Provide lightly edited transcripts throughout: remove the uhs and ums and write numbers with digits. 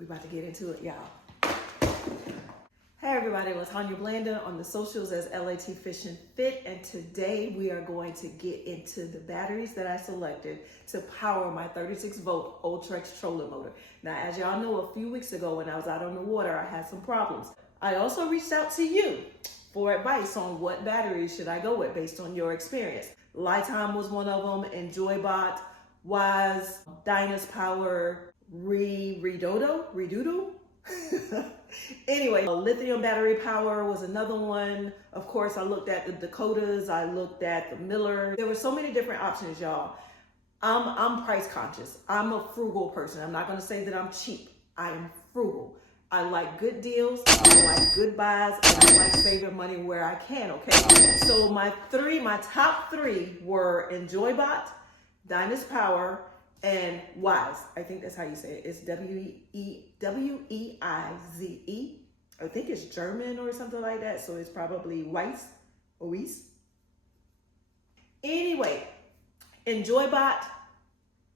We about to get into it, y'all. Hey everybody, Latanya Blanda on the socials as LAT Fish and Fit, and today we are going to get into the batteries that I selected to power my 36-volt Ultrex trolling motor. Now, as y'all know, a few weeks ago when I was out on the water, I had some problems. I also reached out to you for advice on what batteries should I go with based on your experience. Lithium was one of them, EnjoyBot, Weize, Dyness Power, Redoodle. Anyway, Lithium battery power was another one. Of course, I looked at the Dakotas, I looked at the Miller. There were so many different options, y'all. I'm price conscious. I'm a frugal person. I'm not gonna say that I'm cheap. I am frugal. I like good deals, I like good buys, and I like saving money where I can, okay? So my top three were EnjoyBot, Dyness Power, and Weize. I think that's how you say it. It's W-E-I-Z-E. I think it's German or something like that. So it's probably Weize or Weize. Anyway, EnjoyBot,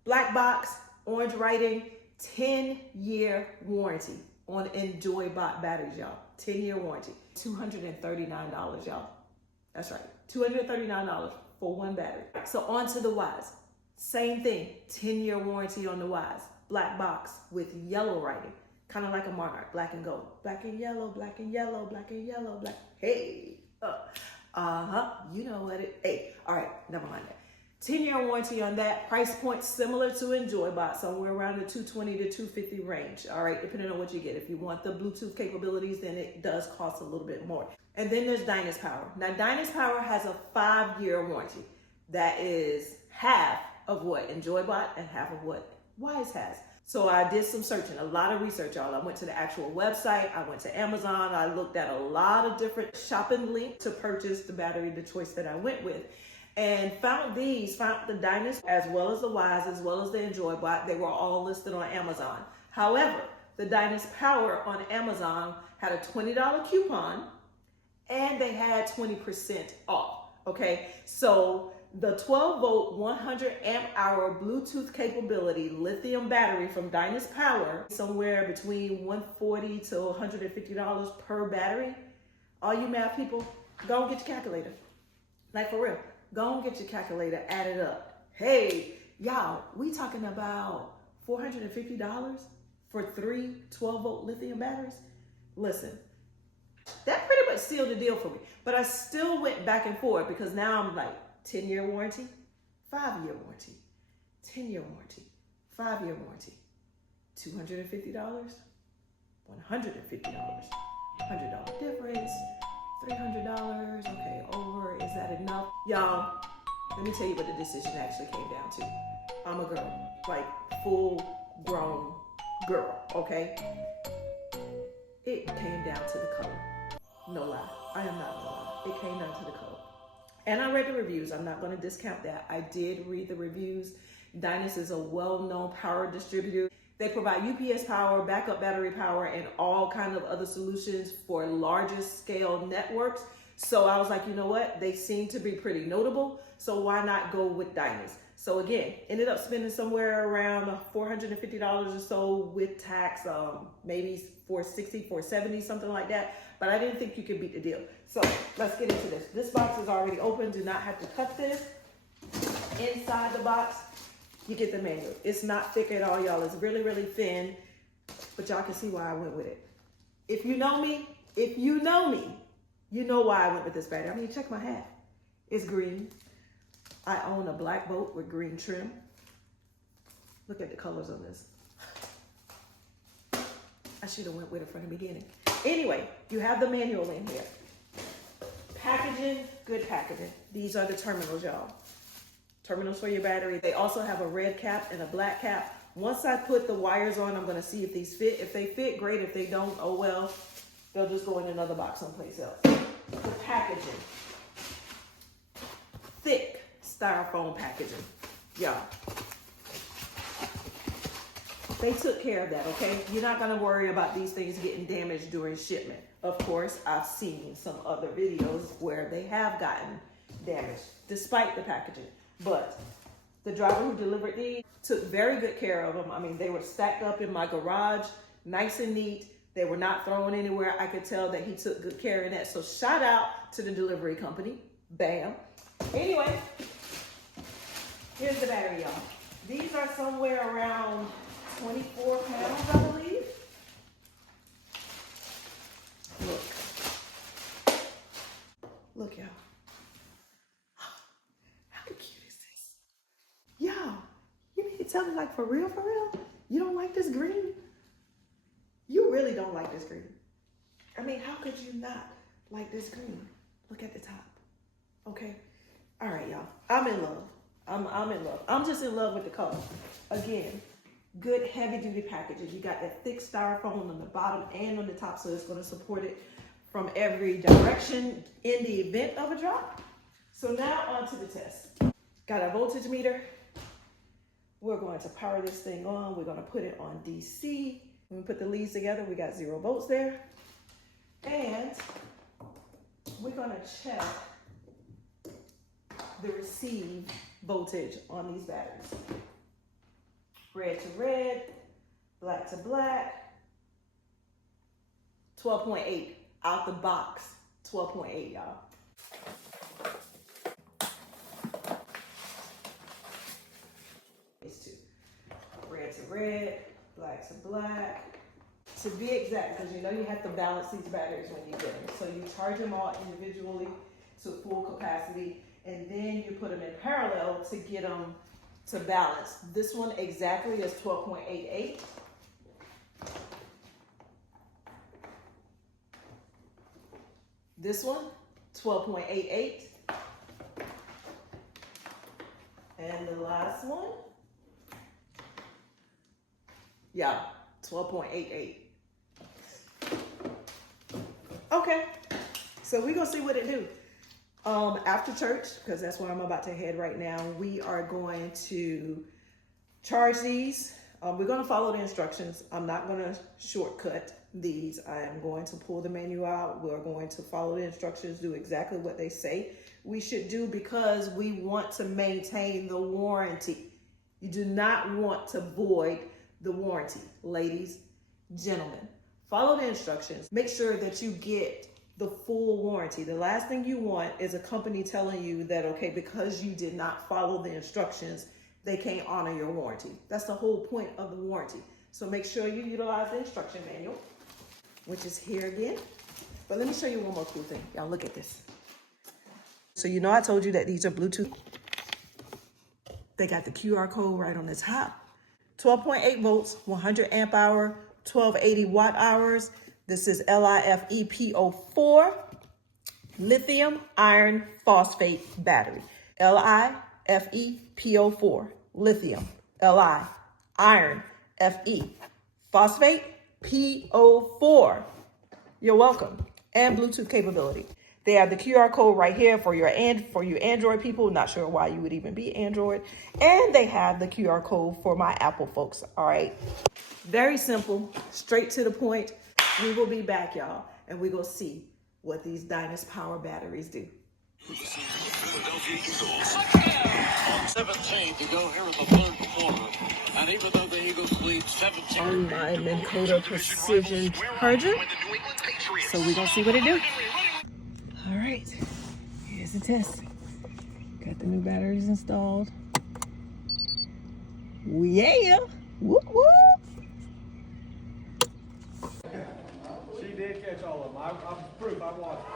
black box, orange writing, 10-year warranty on EnjoyBot batteries, y'all. 10-year warranty. $239, y'all. That's right. $239 for one battery. So on to the Weize. Same thing, 10-year warranty on the Weize. Black box with yellow writing, kind of like a Monarch, black and gold. Black and yellow, black and yellow, black and yellow, black. Hey, you know what it, hey, all right, never mind that. 10-year warranty on that. Price point similar to EnjoyBot, somewhere around the $220 to $250 range, all right, depending on what you get. If you want the Bluetooth capabilities, then it does cost a little bit more. And then there's Dyness Power. Now, Dyness Power has a 5-year warranty. That is half of what EnjoyBot and half of what Weize has. So I did some searching, a lot of research, y'all. I went to the actual website, I went to Amazon, I looked at a lot of different shopping links to purchase the battery, the choice that I went with, and found the Dyness as well as the Weize, as well as the EnjoyBot. They were all listed on Amazon. However, the Dyness Power on Amazon had a $20 coupon and they had 20% off, okay? So the 12-volt, 100-amp-hour Bluetooth capability lithium battery from Dyness Power, somewhere between $140 to $150 per battery. All you math people, go and get your calculator. Like for real, go and get your calculator, add it up. Hey, y'all, we talking about $450 for 3 12-volt lithium batteries? Listen, that pretty much sealed the deal for me. But I still went back and forth because now I'm like, 10-year warranty, 5-year warranty, 10-year warranty, 5-year warranty, $250, $150, $100 difference, $300, okay, over, is that enough? Y'all, let me tell you what the decision actually came down to. I'm a girl, like full-grown girl, okay? It came down to the color. No lie, I am not gonna lie. It came down to the color. And I read the reviews. I'm not going to discount that. I did read the reviews. Dyness is a well-known power distributor. They provide UPS power, backup battery power, and all kinds of other solutions for larger scale networks. So I was like, you know what? They seem to be pretty notable. So why not go with Dyness? So again, ended up spending somewhere around $450 or so with tax, maybe $460, $470, something like that. But I didn't think you could beat the deal. So let's get into this. This box is already open. Do not have to cut this. Inside the box, you get the manual. It's not thick at all, y'all. It's really, really thin. But y'all can see why I went with it. If you know me, you know why I went with this battery. I mean, check my hat. It's green. I own a black boat with green trim. Look at the colors on this. I should have went with it from the beginning. Anyway, you have the manual in here. Packaging, good packaging. These are the terminals, y'all. Terminals for your battery. They also have a red cap and a black cap. Once I put the wires on, I'm gonna see if these fit. If they fit, great. If they don't, oh well. They'll just go in another box someplace else. The packaging. Thick styrofoam packaging, y'all. They took care of that, okay? You're not gonna worry about these things getting damaged during shipment. Of course, I've seen some other videos where they have gotten damaged despite the packaging. But the driver who delivered these took very good care of them. I mean, they were stacked up in my garage. nice and neat. They were not thrown anywhere. I could tell that he took good care of that. So shout out to the delivery company. Bam. Anyway, here's the battery, y'all. These are somewhere around 24 pounds, I believe. Look, y'all. How cute is this? Y'all, you mean to tell me, like, for real, you don't like this green? You really don't like this green. I mean, how could you not like this green? Look at the top, okay? All right, y'all, I'm in love. I'm in love. I'm just in love with the color. Again, good heavy duty packages. You got that thick styrofoam on the bottom and on the top, so it's gonna support it from every direction in the event of a drop. So now on to the test. Got our voltage meter. We're going to power this thing on. We're gonna put it on DC. When we put the leads together, we got 0 volts there. And we're gonna check the receive voltage on these batteries. Red to red, black to black, 12.8 out the box, 12.8, y'all. It's 2. Red to red, black to black. To be exact, because you know you have to balance these batteries when you get them. So you charge them all individually to full capacity, and then you put them in parallel to get them to balance. This one exactly is 12.88. This one, 12.88. And the last one, yeah, 12.88. Okay, so we're gonna see what it do. After church, because that's where I'm about to head right now, we are going to charge these. We're gonna follow the instructions. I'm not gonna shortcut these. I am going to pull the menu out. We're going to follow the instructions, do exactly what they say we should do, because we want to maintain the warranty. You do not want to void the warranty, ladies, gentlemen. Follow the instructions. Make sure that you get the full warranty. The last thing you want is a company telling you that, okay, because you did not follow the instructions, they can't honor your warranty. That's the whole point of the warranty. So make sure you utilize the instruction manual, which is here again. But let me show you one more cool thing. Y'all look at this. So you know I told you that these are Bluetooth. They got the QR code right on the top. 12.8 volts, 100 amp hour, 1280 watt hours. This is LiFePO4 lithium iron phosphate battery. LiFePO4 lithium, Li iron Fe phosphate PO4. You're welcome. And Bluetooth capability. They have the QR code right here for you Android people. Not sure why you would even be Android. And they have the QR code for my Apple folks. All right. Very simple, straight to the point. We will be back, y'all, and we're going to see what these Dyness Power batteries do. Philadelphia Eagles. On 17 to go here in the third quarter. And even though the Eagles lead 17... On my Minn Kota Precision Charger. So we're going to see what it do. All right, here's the test. Got the new batteries installed. Yeah! Whoop, whoop! She did catch all of them. I'm proof. I watched.